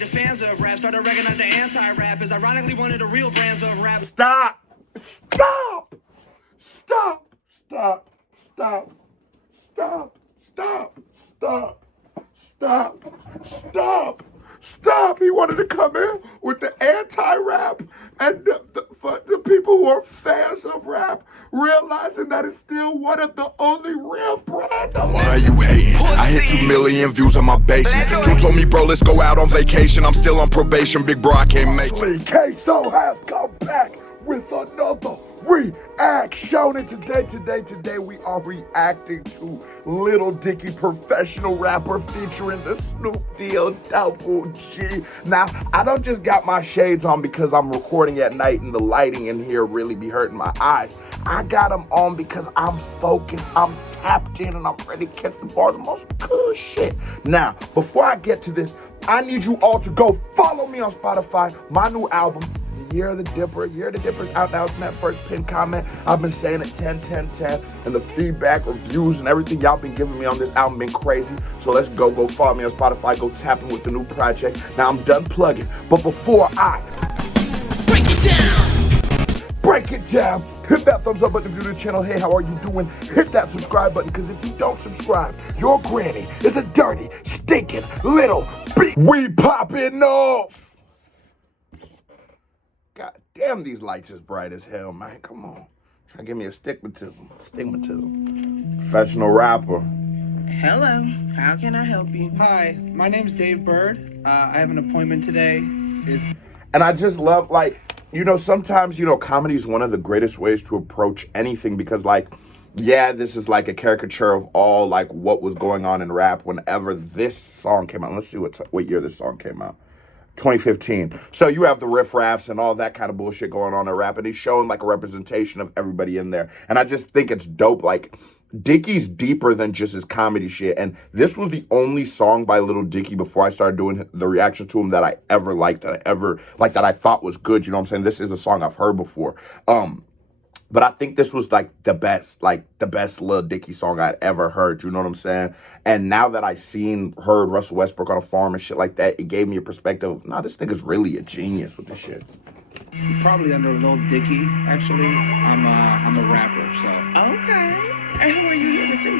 The fans of rap started recognizing the anti-rap is ironically one of the real brands of rap. Stop! Stop! Stop! Stop! Stop! Stop! Stop! Stop! Stop! Stop! Stop! He wanted to come in with the anti-rap and for the people who are fans of rap, realizing that it's still one of the only real brands of Why are you hating? I hit 2 million views on my basement. Drew told me, bro, let's go out on vacation. I'm still on probation, big bro, I can't make it. Queso has come back with another reaction. And today we are reacting to Lil Dicky, professional rapper, featuring the Snoop Deal Double G. Now, I don't just got my shades on because I'm recording at night and the lighting in here really be hurting my eyes. I got them on because I'm focused, I'm tapped in, and I'm ready to catch the bars of most good shit. Now, before I get to this, I need you all to go follow me on Spotify. My new album, Year of the Dipper. Year of the Dipper's out now. It's in that first pinned comment. I've been saying it 10, 10, 10. And the feedback, reviews, and everything y'all been giving me on this album been crazy. So let's go follow me on Spotify. Go tap in with the new project. Now I'm done plugging. But before I break it down, hit that thumbs up button if you're new to the channel. Hey, how are you doing? Hit that subscribe button, because if you don't subscribe, your granny is a dirty, stinking little bitch. We popping off. God damn, these lights is bright as hell, man. Come on. Try to give me a stigmatism. Professional rapper. Hello, how can I help you? Hi, my name's Dave Bird. I have an appointment today. And I just love, like, you know, sometimes, you know, comedy is one of the greatest ways to approach anything, because, like, yeah, this is like a caricature of all, like, what was going on in rap whenever this song came out. Let's see what year this song came out. 2015. So you have the riff-raffs and all that kind of bullshit going on in rap, and he's showing like a representation of everybody in there. And I just think it's dope. Like, Dicky's deeper than just his comedy shit, and this was the only song by Lil Dicky before I started doing the reaction to him that I ever liked, that I thought was good. You know what I'm saying? This is a song I've heard before. But I think this was like the best Lil Dicky song I'd ever heard. You know what I'm saying? And now that I heard Russell Westbrook on a farm and shit like that, it gave me a perspective of, nah, this nigga's really a genius with this shit. Probably under Lil Dicky, actually. I'm a rapper, so. Okay. And who are you here to see?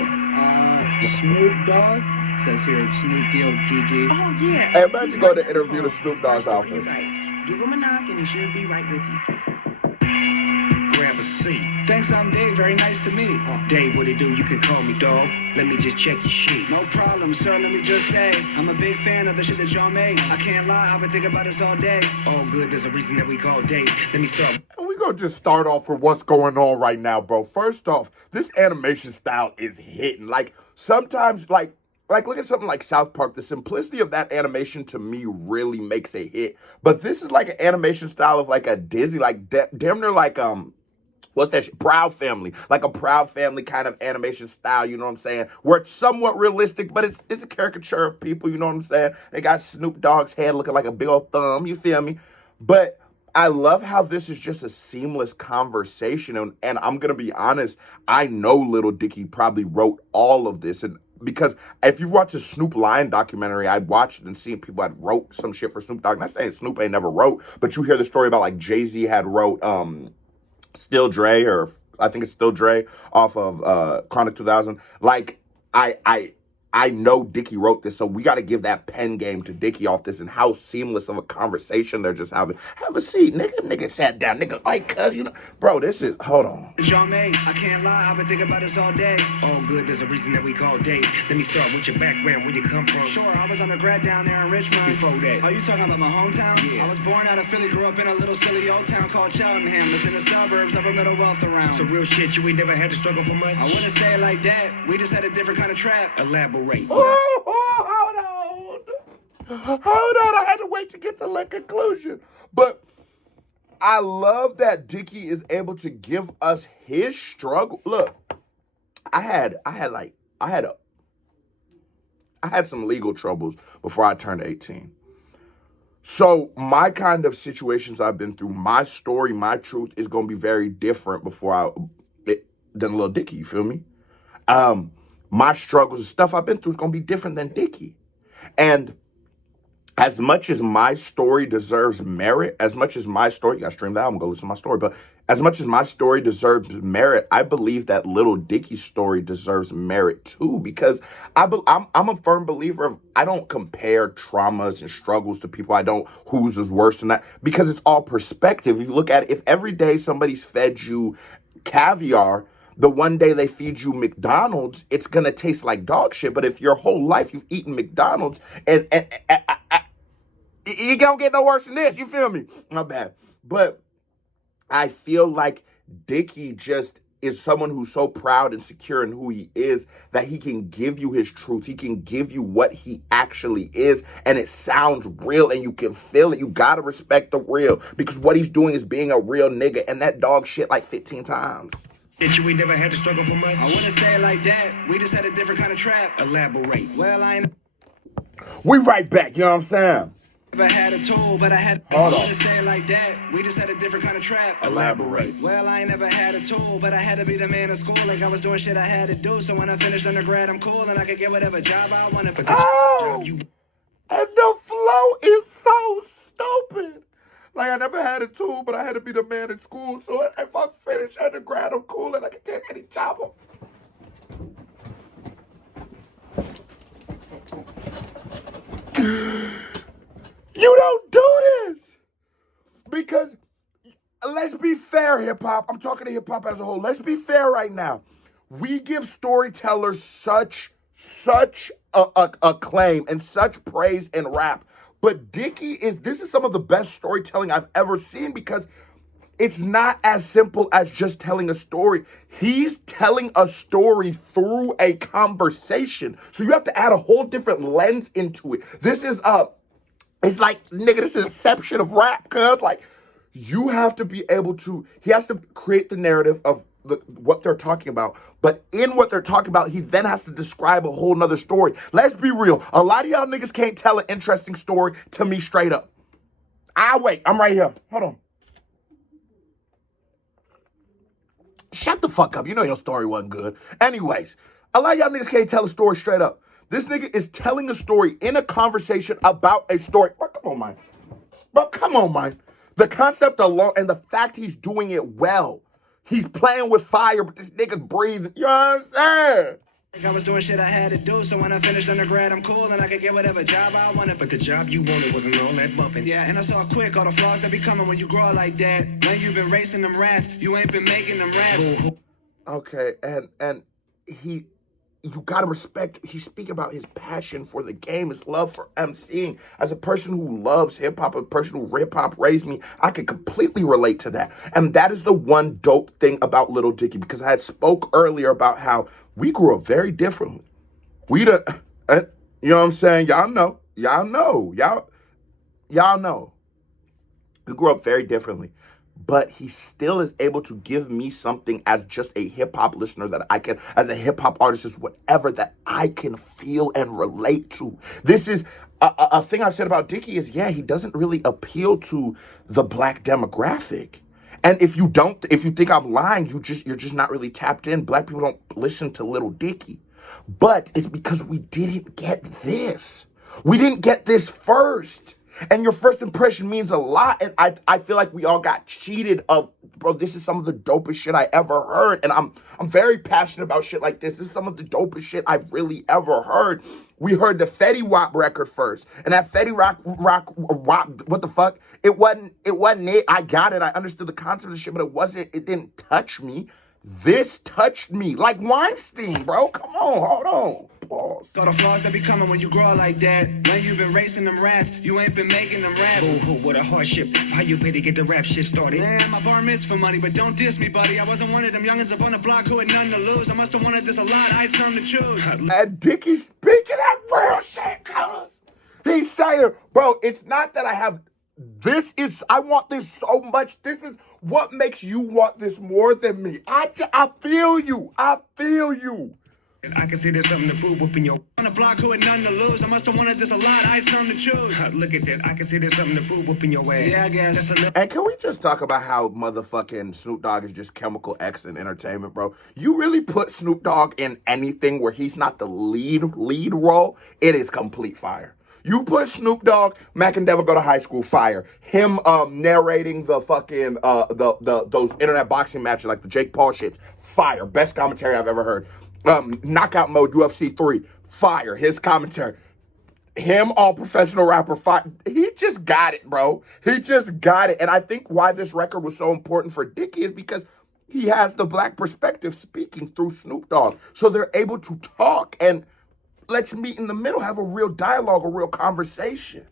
Snoop Dogg. Says here, Snoop Deal GG. Oh, yeah. Hey, imagine go to interview the Snoop Dogg's office. Right. Give him a knock and he should be right with you. Grab a seat. Thanks, I'm Dave. Very nice to meet. Dave, what it do? You can call me dog. Let me just check your sheet. No problem, sir. Let me just say, I'm a big fan of the shit that y'all made. I can't lie, I've been thinking about this all day. All good, there's a reason that we call Dave. Let me start. And we gonna just start off with what's going on right now, bro. First off, this animation style is hitting. Like, sometimes, like look at something like South Park. The simplicity of that animation to me really makes a hit. But this is like an animation style of like a Disney, like damn near like what's that shit? Proud Family. Like a Proud Family kind of animation style, you know what I'm saying? Where it's somewhat realistic, but it's a caricature of people, you know what I'm saying? They got Snoop Dogg's head looking like a big old thumb, you feel me? But I love how this is just a seamless conversation. And I'm going to be honest, I know Lil Dicky probably wrote all of this. And because if you watch a Snoop Lion documentary, I watched it and seen people had wrote some shit for Snoop Dogg. Not saying Snoop ain't never wrote, but you hear the story about like Jay-Z had wrote Still Dre, or I think it's Still Dre, off of Chronic 2000. Like, I know Dicky wrote this, so we got to give that pen game to Dicky off this, and how seamless of a conversation they're just having. Have a seat, nigga. Nigga sat down. Nigga, like, cuz, you know. Bro, this is, hold on. Y'all made, I can't lie, I've been thinking about this all day. All good, there's a reason that we call Dave. Let me start with your background, where you come from. Sure, I was undergrad down there in Richmond. Before that. Are you talking about my hometown? Yeah. I was born out of Philly, grew up in a little silly old town called Cheltenham. It's in the suburbs, upper middle wealth around. So real shit, you ain't never had to struggle for much? I wouldn't say it like that. We just had a different kind of trap. Elaborate. Hold on. I had to wait to get to the conclusion. But I love that Dicky is able to give us his struggle. Look, I had some legal troubles before I turned 18. So my kind of situations I've been through, my story, my truth is going to be very different than Lil Dicky, you feel me? My struggles and stuff I've been through is going to be different than Dicky. And as much as my story deserves merit, as much as my story, you gotta stream the album, go listen to my story, but as much as my story deserves merit, I believe that Lil Dicky's story deserves merit too, because I'm a firm believer of, I don't compare traumas and struggles to people. I don't, whose is worse than that, because it's all perspective. If you look at it, if every day somebody's fed you caviar, the one day they feed you McDonald's, it's gonna taste like dog shit. But if your whole life you've eaten McDonald's and you don't get no worse than this, you feel me? My bad. But I feel like Dicky just is someone who's so proud and secure in who he is that he can give you his truth. He can give you what he actually is, and it sounds real and you can feel it. You gotta respect the real, because what he's doing is being a real nigga, and that dog shit like 15 times. You ain't never had to struggle for much. I wouldn't say it like that. We just had a different kind of trap. Elaborate. Well, I ain't We right back, you know what I'm saying? never had a tool, but I had. Hold I on. wouldn't say it like that. We just had a different kind of trap. Elaborate. Well, I ain't never had a tool, but I had to be the man of school. Like I was doing shit I had to do. So when I finished undergrad, I'm cool and I could get whatever job I wanted. But Oh, You and the flow is so stupid. Like, I never had a tool, but I had to be the man in school. So if I finish undergrad, I'm cool and I can get any job. You don't do this. Because, let's be fair, hip-hop. I'm talking to hip-hop as a whole. Let's be fair right now. We give storytellers such acclaim and such praise in rap. But this is some of the best storytelling I've ever seen, because it's not as simple as just telling a story. He's telling a story through a conversation. So you have to add a whole different lens into it. This is it's like, nigga, this is inception of rap, cuz like, you have to be able to, he has to create the narrative of what they're talking about. But in what they're talking about, he then has to describe a whole nother story. Let's be real. A lot of y'all niggas can't tell an interesting story to me straight up. Wait, I'm right here. Hold on. Shut the fuck up. You know your story wasn't good. Anyways, a lot of y'all niggas can't tell a story straight up. This nigga is telling a story in a conversation about a story. Bro, come on, man. Bro, come on, man. The concept alone and the fact he's doing it well. He's playing with fire, but this nigga's breathing. You know what I'm saying? like I was doing shit I had to do. So when I finished undergrad, I'm cool and I could get whatever job I wanted. But the job you wanted wasn't all that bumping. Yeah, and I saw quick all the flaws that be coming when you grow like that. When you've been racing them rats, you ain't been making them raps. Okay, and you gotta respect, he's speaking about his passion for the game, his love for MCing. As a person who loves hip-hop, a person who hip-hop raised me, I can completely relate to that. And that is the one dope thing about Lil Dicky, because I had spoke earlier about how we grew up very differently. You know what I'm saying? Y'all know. We grew up very differently. But he still is able to give me something as just a hip-hop listener that I can, as a hip-hop artist, is whatever that I can feel and relate to. This is a thing I've said about Dicky is, yeah, he doesn't really appeal to the black demographic. And if you think I'm lying, you're just not really tapped in. Black people don't listen to Lil Dicky. But it's because we didn't get this. We didn't get this first. And your first impression means a lot. And I feel like we all got cheated of, bro, this is some of the dopest shit I ever heard. And I'm very passionate about shit like this. This is some of the dopest shit I've really ever heard. We heard the Fetty Wap record first. And that Fetty Wap, what the fuck? It wasn't it. I got it. I understood the concept of the shit, but it didn't touch me. This touched me. Like Weinstein, bro. Come on, hold on. Pause. All the flaws that be coming when you grow like that. When you've been racing them rats, you ain't been making them raps. Oh, what a hardship. How you pay to get the rap shit started? Man, my bar mitzvah money, but don't diss me, buddy. I wasn't one of them youngins up on the block who had nothing to lose. I must have wanted this a lot. I had something to choose. And Dicky speaking that real shit, cuz. He's saying, bro, it's not that I want this so much. This is what makes you want this more than me. I feel you. I feel you. I can see there's something to prove up in your... On the block who had nothing to lose. I must have wanted this a lot. I had something to choose. Look at that. I can see there's something to prove up in your ass. Yeah, I guess. And can we just talk about how motherfucking Snoop Dogg is just chemical X in entertainment, bro? You really put Snoop Dogg in anything where he's not the lead role, it is complete fire. You put Snoop Dogg, Mac and Devil Go to High School, fire. Him narrating the fucking those internet boxing matches like the Jake Paul shits, fire. Best commentary I've ever heard. Knockout Mode UFC 3, fire. His commentary. Him, all professional rapper, fire. He just got it, bro. He just got it. And I think why this record was so important for Dicky is because he has the black perspective speaking through Snoop Dogg. So they're able to talk and let's meet in the middle, have a real dialogue, a real conversation.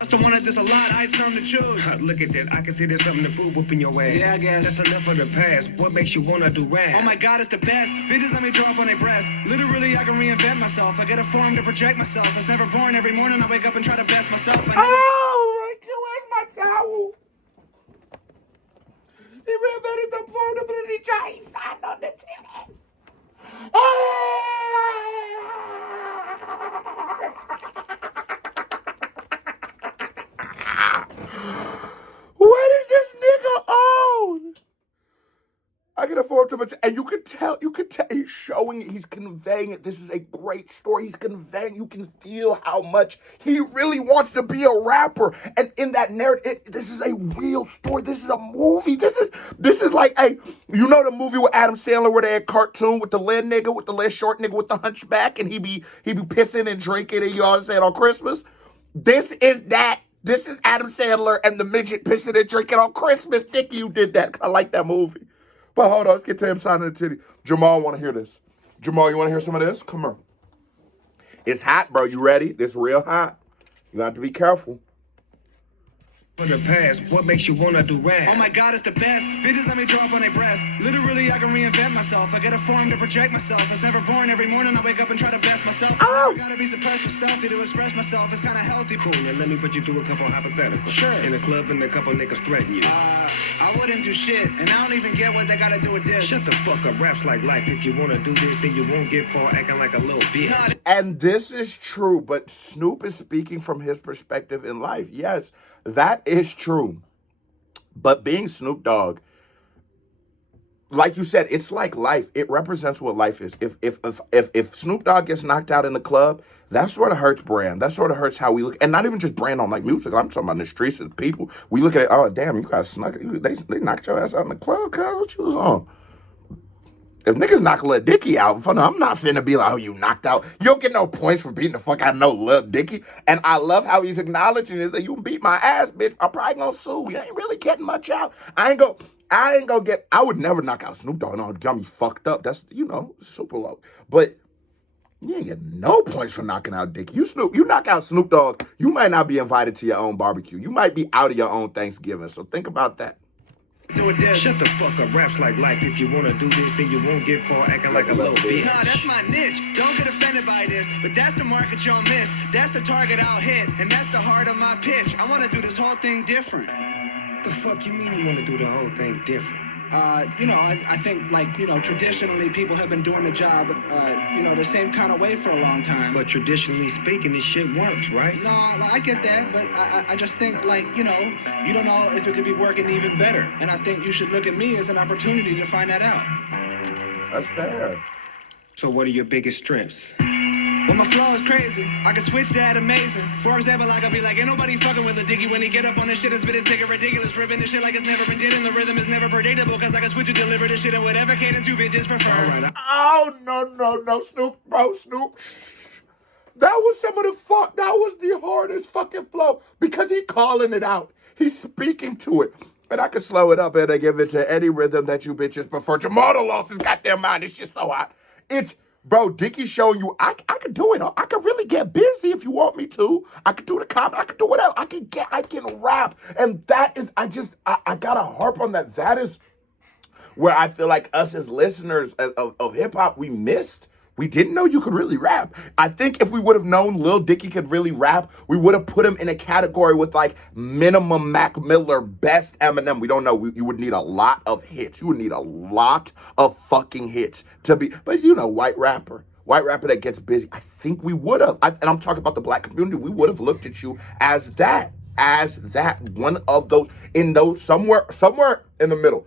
That's the one that there's a lot, I had something to choose. Look at that, I can see there's something to prove whooping your ass. Yeah, I guess. That's enough of the past. What makes you wanna do rap? Oh my God, it's the best. Bitches let me drop on their breast. Literally, I can reinvent myself. I get a form to project myself. It's never boring. Every morning I wake up and try to best myself. Oh, where's my towel? He reinvented the portability giant. He signed on the ticket. What is this nigga on? I can afford to much, and you could tell he's showing it, he's conveying it. This is a great story. He's conveying, you can feel how much he really wants to be a rapper. And in that narrative, this is a real story. This is a movie. This is like you know the movie with Adam Sandler where they had cartoon with the little nigga, with the little short nigga with the hunchback, and he be pissing and drinking, and you always say it on Christmas. This is that. This is Adam Sandler and the midget pissing and drinking on Christmas. Dicky, you did that. I like that movie. But hold on, let's get to him signing the titty. Jamal want to hear this. Jamal, you want to hear some of this? Come on. It's hot, bro. You ready? This real hot. You have to be careful. For the past, what makes you wanna do rap? Oh my God, it's the best. Bitches let me drop on their breast. Literally, I can reinvent myself. I get a form to project myself. It's never boring. Every morning I wake up and try to best myself. I gotta be suppressed or stealthy to express myself. It's kind of healthy. Cool, now let me put you through a couple hypotheticals. Sure. In a club and a couple niggas threaten you. I wouldn't do shit, and I don't even get what they gotta do with this. Shut the fuck up, rap's like life. If you wanna do this, then you won't get far acting like a little bitch. And this is true, but Snoop is speaking from his perspective in life. Yes, that is true. But being Snoop Dogg, like you said, it's like life. It represents what life is. If Snoop Dogg gets knocked out in the club, that sort of hurts brand. That sort of hurts how we look. And not even just brand on like music. I'm talking about the streets of the people. We look at it, oh, damn, you guys snuck it. They knocked your ass out in the club, cuz what you was on? If niggas knock Lil Dicky out, I'm not finna be like, oh, you knocked out. You don't get no points for beating the fuck out of no Lil Dicky. And I love how he's acknowledging is that you beat my ass, bitch. I'm probably gonna sue. You ain't really getting much out. I would never knock out Snoop Dogg. No, got me fucked up. That's, super low. But you ain't get no points for knocking out Dicky. You knock out Snoop Dogg, you might not be invited to your own barbecue. You might be out of your own Thanksgiving. So think about that. Shut the fuck up, rap's like life. If you wanna do this, then you won't get far acting like a little bitch. Nah, that's my niche. Don't get offended by this, but that's the market you'll miss. That's the target I'll hit, and that's the heart of my pitch. I wanna do this whole thing different. The fuck you mean you wanna do the whole thing different? I think, traditionally people have been doing the job, the same kind of way for a long time. But traditionally speaking, this shit works, right? No, I get that, but I just think, you don't know if it could be working even better. And I think you should look at me as an opportunity to find that out. That's fair. So what are your biggest strengths? Well, my flow is crazy. I can switch that amazing. For example, I could be like, ain't nobody fucking with Lil Dicky when he get up on this shit and spit his nigga ridiculous, ripping this shit like it's never been did, and the rhythm is never predictable, cause I can switch and deliver this shit in whatever cadence you bitches prefer. Right, oh, no, Snoop. That was that was the hardest fucking flow, because he calling it out. He's speaking to it. And I can slow it up and I give it to any rhythm that you bitches prefer. Jamal lost his goddamn mind. This shit's so hot. Bro, Dicky's showing you, I can do it. I can really get busy if you want me to. I can do the comedy. I can do whatever. I can rap. And that is, I gotta harp on that. That is where I feel like us as listeners of hip hop, we missed. We didn't know you could really rap. I think if we would have known Lil Dicky could really rap, we would have put him in a category with like minimum Mac Miller, best Eminem. We don't know. You would need a lot of hits. You would need a lot of fucking hits to be, but white rapper that gets busy. I think we would have, and I'm talking about the black community, we would have looked at you as that one of those, somewhere in the middle.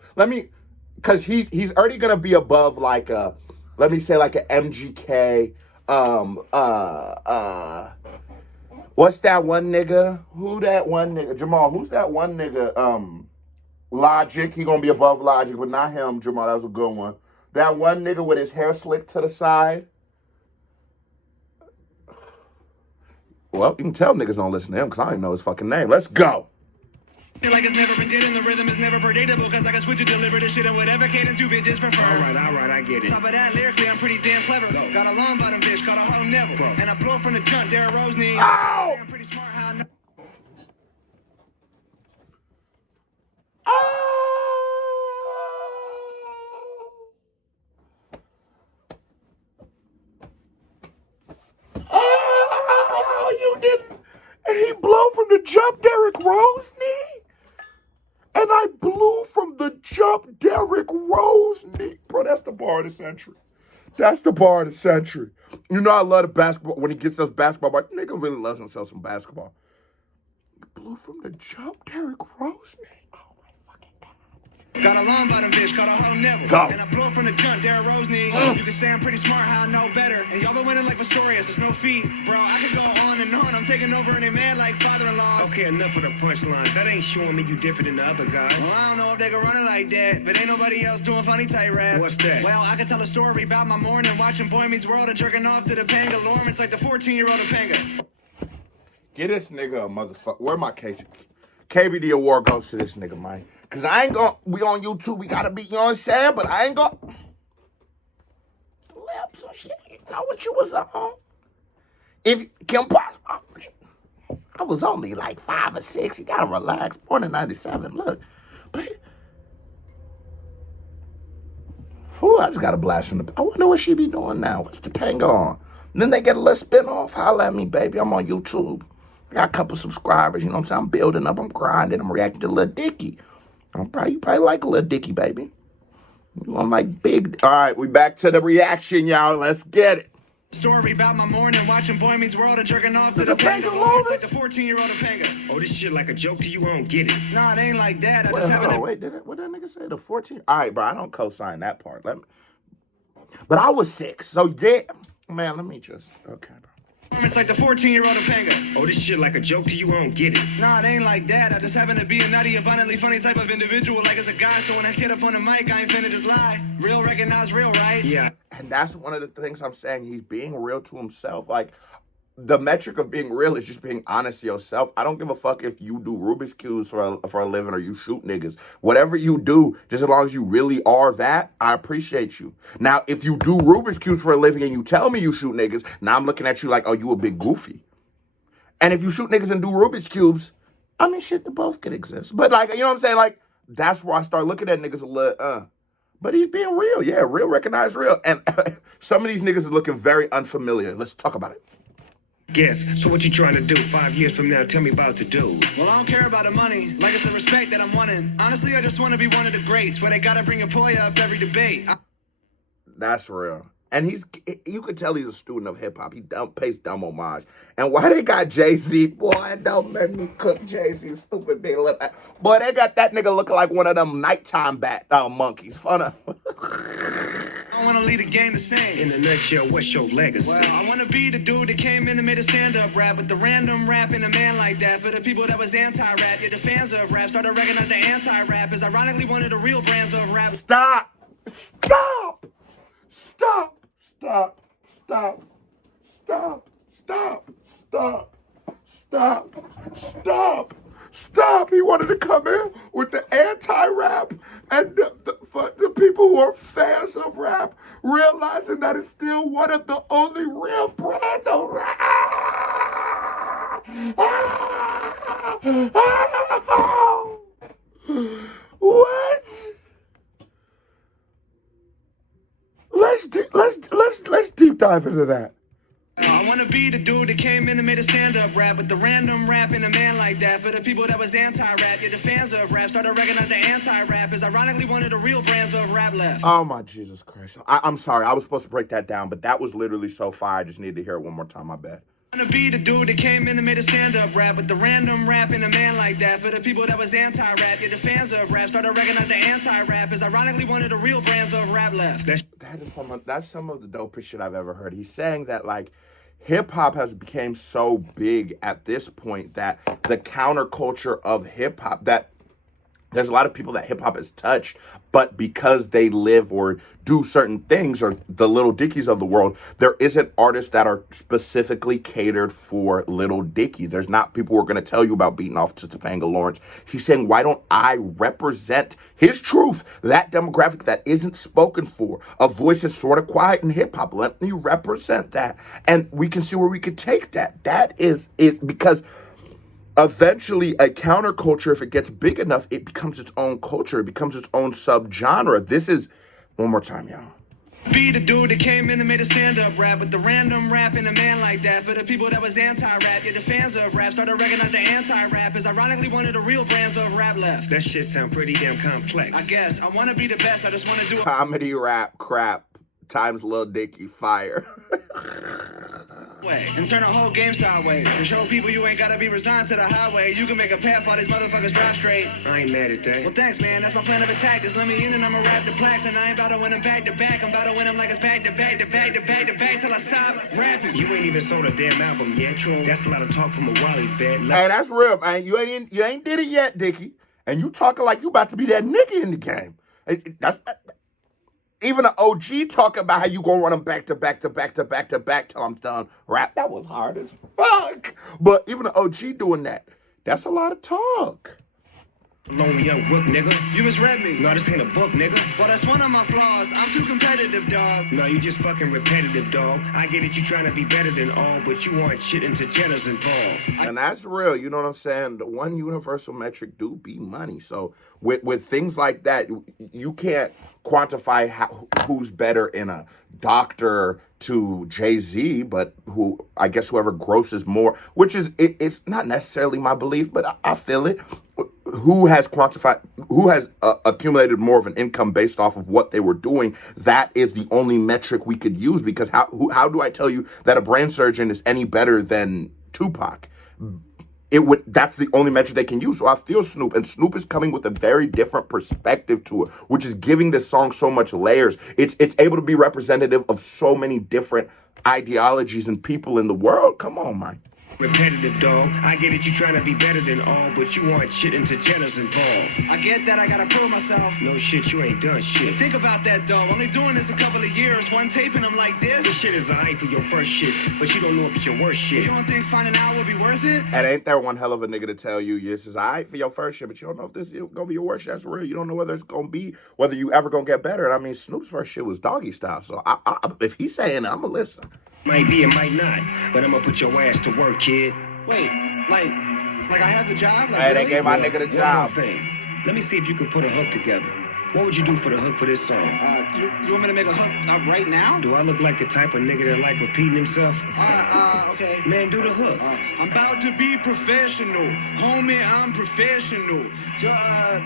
Because he's already going to be above like a, let me say like an MGK, What's that one nigga? Who that one nigga? Jamal, who's that one nigga? Logic. He gonna be above Logic, but not him, Jamal. That was a good one. That one nigga with his hair slicked to the side. Well, you can tell niggas don't listen to him because I don't even know his fucking name. Let's go. Feel like it's never been did and the rhythm is never predictable cause I can switch and deliver this shit in whatever cadence you bitches prefer. Alright, I get it. Top of that, lyrically, I'm pretty damn clever. Got a long bottom bitch, called a hoe never. And I blow from the jump, Derrick Rose knees. Ow! I'm pretty smart, how I know. Oh, you didn't. And he blew from the jump, Derrick Rose knee. And I blew from the jump, Derrick Rose knee. Bro, that's the bar of the century. That's the bar of the century. You know I love the basketball. When he gets those basketball bars, nigga really loves himself some basketball. He blew from the jump, Derrick Rose knee. Oh, my fucking God. Got a long bottom bitch, called a hoe never. Go. And I blow from the jump, Derrick Rose knee. You can say I'm pretty smart, how I know better. And y'all been winning like Pistorius, there's no feet. Bro, I could go on and on. I'm taking over any man like father-in-laws. Okay, enough of the punchlines. That ain't showing me you different than the other guys. Well, I don't know if they can run it like that, but ain't nobody else doing funny tight rap. What's that? Well, I could tell a story about my morning watching Boy Meets World and jerking off to the Panga Lawrence like the 14-year-old of Panga. Get this nigga a motherfucker. Where my KBD award goes to this nigga, man. Cause I ain't gonna, we on YouTube, we gotta be, you know what I'm saying? But I ain't gonna, lips or shit, you know what you was on? If, Kim Possible, I was only like 5 or 6, you gotta relax, born in 97, look. But, whew, I just got a blast from the, I wonder what she be doing now, what's the Panga on? And then they get a little spin-off, holla at me, baby, I'm on YouTube. I got a couple subscribers, you know what I'm saying? I'm building up, I'm grinding, I'm reacting to Lil Dicky. You probably like Lil Dicky, baby. You want like big. All right, we back to the reaction, y'all. Let's get it. Story about my morning watching Boy Meets World and jerking off to the Panga Lawrence like the 14-year-old of Panga. Oh, this shit like a joke to you? I don't get it. Nah, it ain't like that. I Wait, just hold on, wait, what that nigga say? The 14? All right, bro, I don't co-sign that part. But I was 6, so yeah. Man, let me just, okay, bro. It's like the 14-year-old of Panga. Oh, this shit like a joke to you? I don't get it. Nah, it ain't like that. I just happen to be a nutty, abundantly funny type of individual. Like as a guy, so when I get up on the mic, I ain't finna just lie. Real recognize real, right? Yeah. And that's one of the things I'm saying. He's being real to himself. Like, the metric of being real is just being honest to yourself. I don't give a fuck if you do Rubik's Cubes for a living or you shoot niggas. Whatever you do, just as long as you really are that, I appreciate you. Now, if you do Rubik's Cubes for a living and you tell me you shoot niggas, now I'm looking at you like, oh, you a big goofy. And if you shoot niggas and do Rubik's Cubes, I mean, shit, they both could exist. But, like, you know what I'm saying? Like, that's where I start looking at niggas a little, But he's being real. Yeah, real, recognize real. And some of these niggas are looking very unfamiliar. Let's talk about it. Guess. So what you trying to do 5 years from now? Tell me about the dude. Well, I don't care about the money, like it's the respect that I'm wanting. Honestly, I just want to be one of the greats, where they gotta bring a boy up every debate. That's real. And you could tell he's a student of hip hop. He pays dumb homage. And why they got Jay-Z? Boy, don't make me cook Jay-Z, stupid big lip. Boy, they got that nigga looking like one of them nighttime monkeys. Fun of. I want to lead a game to sing. In a nutshell, what's your legacy? Well, I want to be the dude that came in and made a stand-up rap with the random rap and a man like that. For the people that was anti-rap, yeah, the fans of rap started to recognize the anti-rap is ironically one of the real brands of rap. Stop! Stop! Stop! Stop! Stop! Stop! Stop! Stop! Stop! Stop! Stop! He wanted to come in with the anti-rap and for the people who are fans of rap, realizing that it's still one of the only real brands of rap. What? Let's deep dive into that. I want to be the dude that came in and made a stand-up rap with the random rap and a man like that. For the people that was anti-rap, yeah, the fans of rap started to recognize the anti-rap is ironically one of the real brands of rap left. Oh my Jesus Christ. I'm sorry, I was supposed to break that down, but that was literally so fire. I just needed to hear it one more time, my bad. I want to be the dude that came in and made a stand-up rap with the random rap and a man like that. For the people that was anti-rap, yeah, the fans of rap started to recognize the anti-rap is ironically one of the real brands of rap left. That's some of the dopest shit I've ever heard. He's saying that, like, hip hop has become so big at this point that the counterculture of hip hop, that there's a lot of people that hip hop has touched, but because they live or do certain things, or the Lil Dickies of the world, there isn't artists that are specifically catered for Lil Dicky. There's not people who are going to tell you about beating off to Topanga Lawrence. He's saying, why don't I represent his truth, that demographic that isn't spoken for? A voice is sort of quiet in hip hop. Let me represent that. And we can see where we could take that. That is because eventually a counterculture, if it gets big enough, it becomes its own culture. It becomes its own subgenre. This is, one more time, y'all. Be the dude that came in and made a stand-up rap with the random rap in a man like that. For the people that was anti-rap, yet the fans of rap started to recognize the anti-rap is ironically one of the real brands of rap left. That shit sound pretty damn complex. I guess I want to be the best. I just want to do Comedy rap crap times Lil Dicky fire. way and turn the whole game sideways to show people you ain't gotta be resigned to the highway. You can make a path for these motherfuckers drive straight. I ain't mad at that. Well, thanks, man. That's my plan of attack. Just let me in and I'ma rap the plaques, and I ain't about to win them back to back. I'm about to win them like it's back to back to back to back to back till I stop rapping. You ain't even sold a damn album yet, Troll. That's a lot of talk from a Wally bed. Hey, that's real, man. You ain't did it yet, Dicky, and you talking like you about to be that nigga in the game. That's even an OG talking about how you gonna run them back to back to back to back to back till I'm done rap. That was hard as fuck. But even an OG doing that, that's a lot of talk. Lonely young book, nigga. You misread me. No, this ain't a book, nigga. Well, that's one of my flaws. I'm too competitive, dog. No, you just fucking repetitive, dog. I get it, you trying to be better than all, but you aren't shit into Jenna's involved. And that's real, you know what I'm saying? The one universal metric do be money. So with things like that, you can't quantify who's better in a Doctor to Jay-Z, but who, I guess whoever grosses more, which is, it's not necessarily my belief, but I feel it. Who has accumulated more of an income based off of what they were doing? That is the only metric we could use, because how do I tell you that a brain surgeon is any better than Tupac? That's the only metric they can use. So I feel Snoop, and Snoop is coming with a very different perspective to it, which is giving this song so much layers. It's able to be representative of so many different ideologies and people in the world. Come on, man. Repetitive, dog. I get it, you trying to be better than all, but you aren't shit into Jenna's involved. I get that, I gotta prove myself. No shit, you ain't done shit. Think about that, though. Only doing this a couple of years, one taping them like this. This shit is alright for your first shit, but you don't know if it's your worst shit. You don't think finding out will be worth it? And ain't there one hell of a nigga to tell you this is alright for your first shit, but you don't know if this is gonna be your worst shit? That's real. You don't know whether it's gonna be, whether you ever gonna get better. And I mean, Snoop's first shit was doggy style. So if he's saying it, I'm gonna listen. Might be and might not, but I'm gonna put your ass to work, kid. Wait, like I have the job? Like, Hey, really? they gave my nigga the One job. more thing. Let me see if you can put a hook together. What would you do for the hook for this song? You want me to make a hook right now? Do I look like the type of nigga that like repeating himself? Okay. Man, do the hook. I'm about to be professional. Homie, I'm professional. So,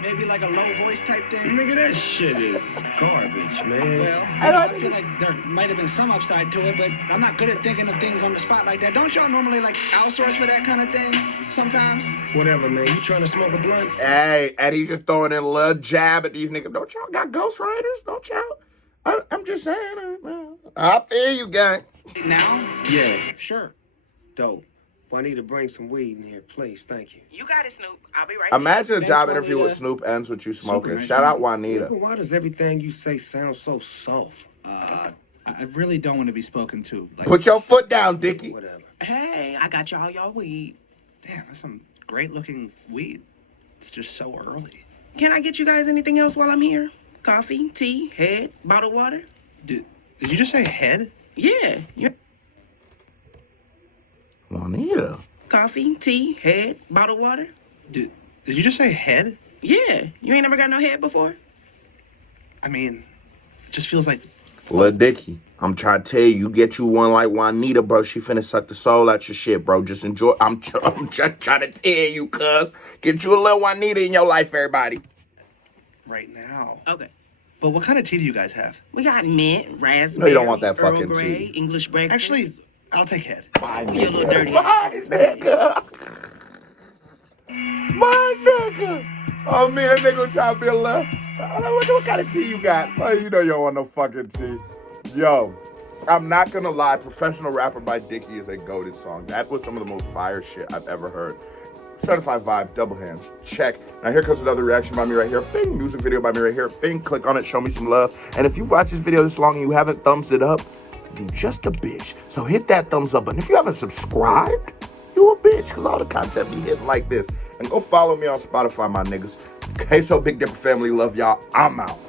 maybe like a low voice type thing? Nigga, that shit is garbage, man. Well, I feel like there might have been some upside to it, but I'm not good at thinking of things on the spot like that. Don't y'all normally like outsource for that kind of thing sometimes? Whatever, man. You trying to smoke a blunt? Hey, Eddie just throwing in a little jab at these niggas. Don't y'all got ghostwriters? Don't y'all? I'm just saying. I feel you, gang. Now? Yeah. Sure. Dope. Well, I need to bring some weed in here, please. Thank you. You got it, Snoop. I'll be right Imagine a Thanks, job interview Juanita. with Snoop ends with you smoking. nice Shout out Nigga, Juanita. why does everything you say sound so soft? I really don't want to be spoken to. Like, Put your foot down, Dickie. Whatever. Hey, I got y'all weed. damn, that's some great looking weed. It's just so early. Can I get you guys anything else while I'm here? Coffee, tea, head, bottled water? Did you just say head? Yeah. Juanita. Coffee, tea, head, bottled water? Did you just say head? Yeah. You ain't never got no head before? I mean, it just feels like Lil Dicky, I'm trying to tell you, get you one like Juanita, bro. She finna suck the soul out your shit, bro. Just enjoy. I'm just trying to tell you, cuz. Get you a little Juanita in your life, everybody. right now. Okay. But what kind of tea do you guys have? We got mint, raspberry, No, you don't want that Earl fucking Grey, tea. English breakfast. Actually, I'll take head. My You a little nigga. dirty. My nigga. My nigga. Oh, man, that nigga trying to be a little. What kind of tea you got? Oh, you know you don't want no fucking tea. Yo, I'm not gonna lie, Professional Rapper by Dicky is a goated song. That was some of the most fire shit I've ever heard. Certified Vibe, double hands, check. Now here comes another reaction by me right here. Bing, music video by me right here. Bing, click on it, show me some love. And if you watch this video this long and you haven't thumbs it up, you just a bitch. So hit that thumbs up button. If you haven't subscribed, you a bitch, because all the content be hitting like this. And go follow me on Spotify, my niggas. Queso Big Dipper family, love y'all. I'm out.